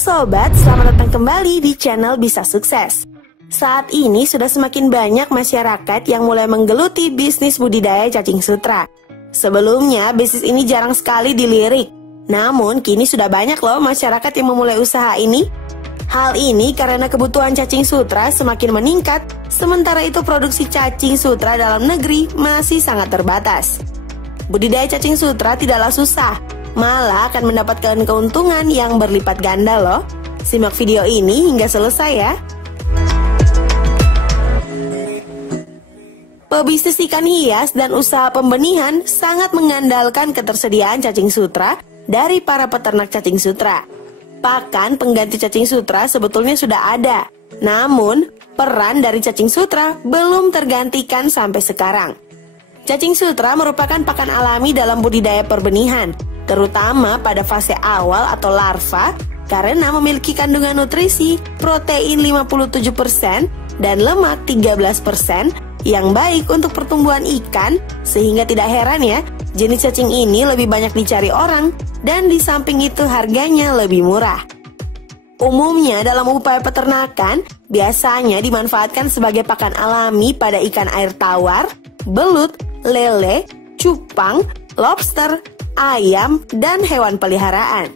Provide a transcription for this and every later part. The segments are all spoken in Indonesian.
sobat, selamat datang kembali di channel Bisa Sukses. Saat ini sudah semakin banyak masyarakat yang mulai menggeluti bisnis budidaya cacing sutra. Sebelumnya bisnis ini jarang sekali dilirik, namun kini sudah banyak loh masyarakat yang memulai usaha ini. Hal ini karena kebutuhan cacing sutra semakin meningkat, sementara itu produksi cacing sutra dalam negeri masih sangat terbatas. Budidaya cacing sutra tidaklah susah, malah akan mendapatkan keuntungan yang berlipat ganda loh. Simak video ini hingga selesai ya. Pebisnis ikan hias dan usaha pembenihan sangat mengandalkan ketersediaan cacing sutra dari para peternak cacing sutra. Pakan pengganti cacing sutra sebetulnya sudah ada, namun peran dari cacing sutra belum tergantikan sampai sekarang. Cacing sutra merupakan pakan alami dalam budidaya perbenihan, terutama pada fase awal atau larva, karena memiliki kandungan nutrisi protein 57% dan lemak 13% yang baik untuk pertumbuhan ikan, sehingga tidak heran ya, jenis cacing ini lebih banyak dicari orang, dan di samping itu harganya lebih murah. Umumnya dalam upaya peternakan, biasanya dimanfaatkan sebagai pakan alami pada ikan air tawar, belut, lele, cupang, lobster, ayam, dan hewan peliharaan.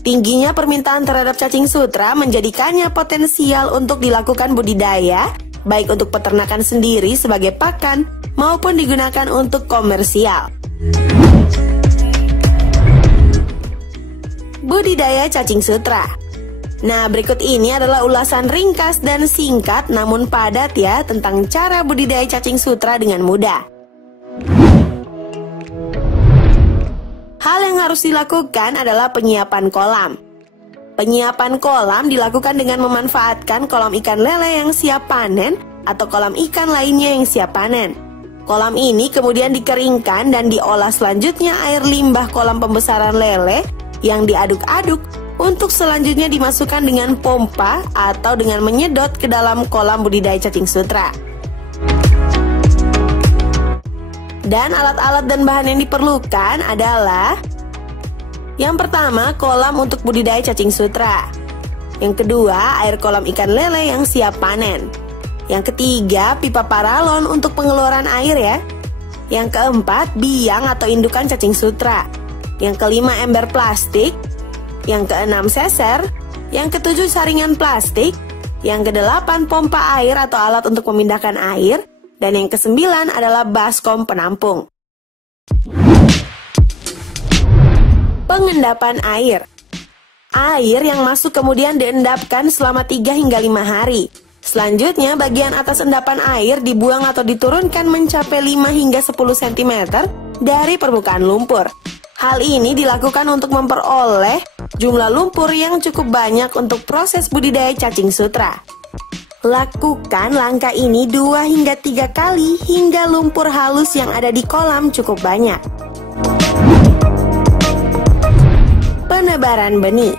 Tingginya permintaan terhadap cacing sutra menjadikannya potensial untuk dilakukan budidaya, baik untuk peternakan sendiri sebagai pakan maupun digunakan untuk komersial. Budidaya cacing sutra. Nah, berikut ini adalah ulasan ringkas dan singkat namun padat ya tentang cara budidaya cacing sutra dengan mudah. Hal yang harus dilakukan adalah penyiapan kolam. Penyiapan kolam dilakukan dengan memanfaatkan kolam ikan lele yang siap panen atau kolam ikan lainnya yang siap panen. Kolam ini kemudian dikeringkan dan diolah selanjutnya air limbah kolam pembesaran lele yang diaduk-aduk untuk selanjutnya dimasukkan dengan pompa atau dengan menyedot ke dalam kolam budidaya cacing sutra. Dan alat-alat dan bahan yang diperlukan adalah: yang pertama, kolam untuk budidaya cacing sutra. Yang kedua, air kolam ikan lele yang siap panen. Yang ketiga, pipa paralon untuk pengeluaran air ya. Yang keempat, biang atau indukan cacing sutra. Yang kelima, ember plastik. Yang keenam, seser. Yang ketujuh, saringan plastik. Yang kedelapan, pompa air atau alat untuk memindahkan air. Dan yang kesembilan adalah baskom penampung. Pengendapan air. Air yang masuk kemudian diendapkan selama 3 hingga 5 hari. Selanjutnya, bagian atas endapan air dibuang atau diturunkan mencapai 5 hingga 10 cm dari permukaan lumpur. Hal ini dilakukan untuk memperoleh jumlah lumpur yang cukup banyak untuk proses budidaya cacing sutra. Lakukan langkah ini 2 hingga 3 kali hingga lumpur halus yang ada di kolam cukup banyak. Penebaran benih.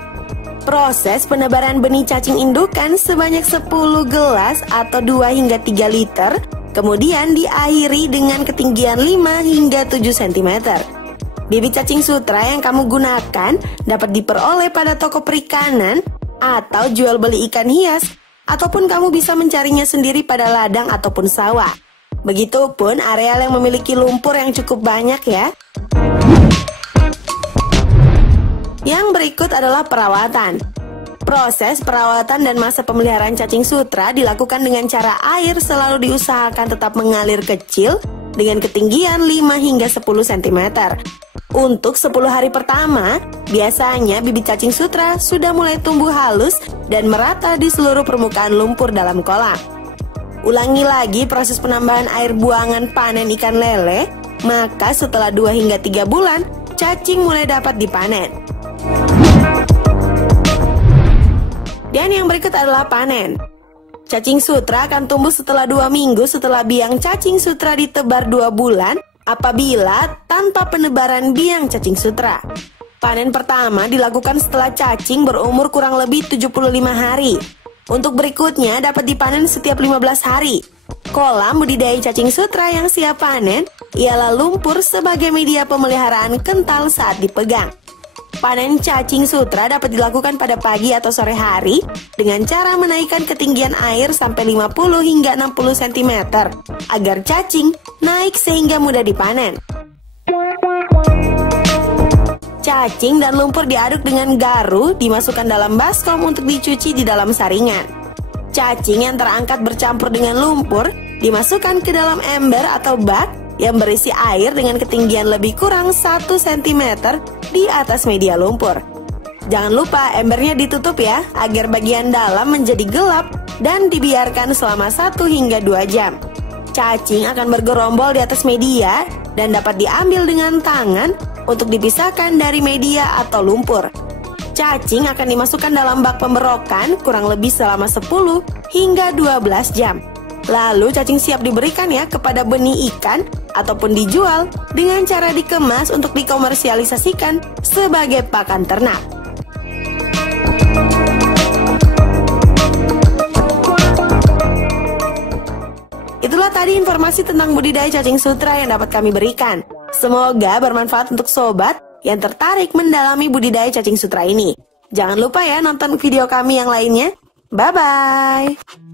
Proses penebaran benih cacing indukan sebanyak 10 gelas atau 2 hingga 3 liter, kemudian diakhiri dengan ketinggian 5 hingga 7 cm. Bibit cacing sutra yang kamu gunakan dapat diperoleh pada toko perikanan atau jual beli ikan hias, ataupun kamu bisa mencarinya sendiri pada ladang ataupun sawah. Begitupun areal yang memiliki lumpur yang cukup banyak ya. Yang berikut adalah perawatan. Proses perawatan dan masa pemeliharaan cacing sutra dilakukan dengan cara air selalu diusahakan tetap mengalir kecil dengan ketinggian 5 hingga 10 cm. Untuk 10 hari pertama, biasanya bibit cacing sutra sudah mulai tumbuh halus dan merata di seluruh permukaan lumpur dalam kolam. Ulangi lagi proses penambahan air buangan panen ikan lele, maka setelah 2 hingga 3 bulan, cacing mulai dapat dipanen. Dan yang berikut adalah panen. Cacing sutra akan tumbuh setelah 2 minggu setelah biang cacing sutra ditebar 2 bulan apabila tanpa penebaran biang cacing sutra. Panen pertama dilakukan setelah cacing berumur kurang lebih 75 hari. Untuk berikutnya dapat dipanen setiap 15 hari. Kolam budidaya cacing sutra yang siap panen ialah lumpur sebagai media pemeliharaan kental saat dipegang. Panen cacing sutra dapat dilakukan pada pagi atau sore hari dengan cara menaikkan ketinggian air sampai 50 hingga 60 cm agar cacing naik sehingga mudah dipanen. Cacing dan lumpur diaduk dengan garu, dimasukkan dalam baskom untuk dicuci di dalam saringan. Cacing yang terangkat bercampur dengan lumpur dimasukkan ke dalam ember atau bak yang berisi air dengan ketinggian lebih kurang 1 cm di atas media lumpur. Jangan lupa embernya ditutup ya, agar bagian dalam menjadi gelap dan dibiarkan selama 1 hingga 2 jam. Cacing akan bergerombol di atas media dan dapat diambil dengan tangan untuk dipisahkan dari media atau lumpur. Cacing akan dimasukkan dalam bak pemberokan kurang lebih selama 10 hingga 12 jam. Lalu cacing siap diberikan ya kepada benih ikan ataupun dijual dengan cara dikemas untuk dikomersialisasikan sebagai pakan ternak. Itulah tadi informasi tentang budidaya cacing sutra yang dapat kami berikan. Semoga bermanfaat untuk sobat yang tertarik mendalami budidaya cacing sutra ini. Jangan lupa ya nonton video kami yang lainnya. Bye-bye!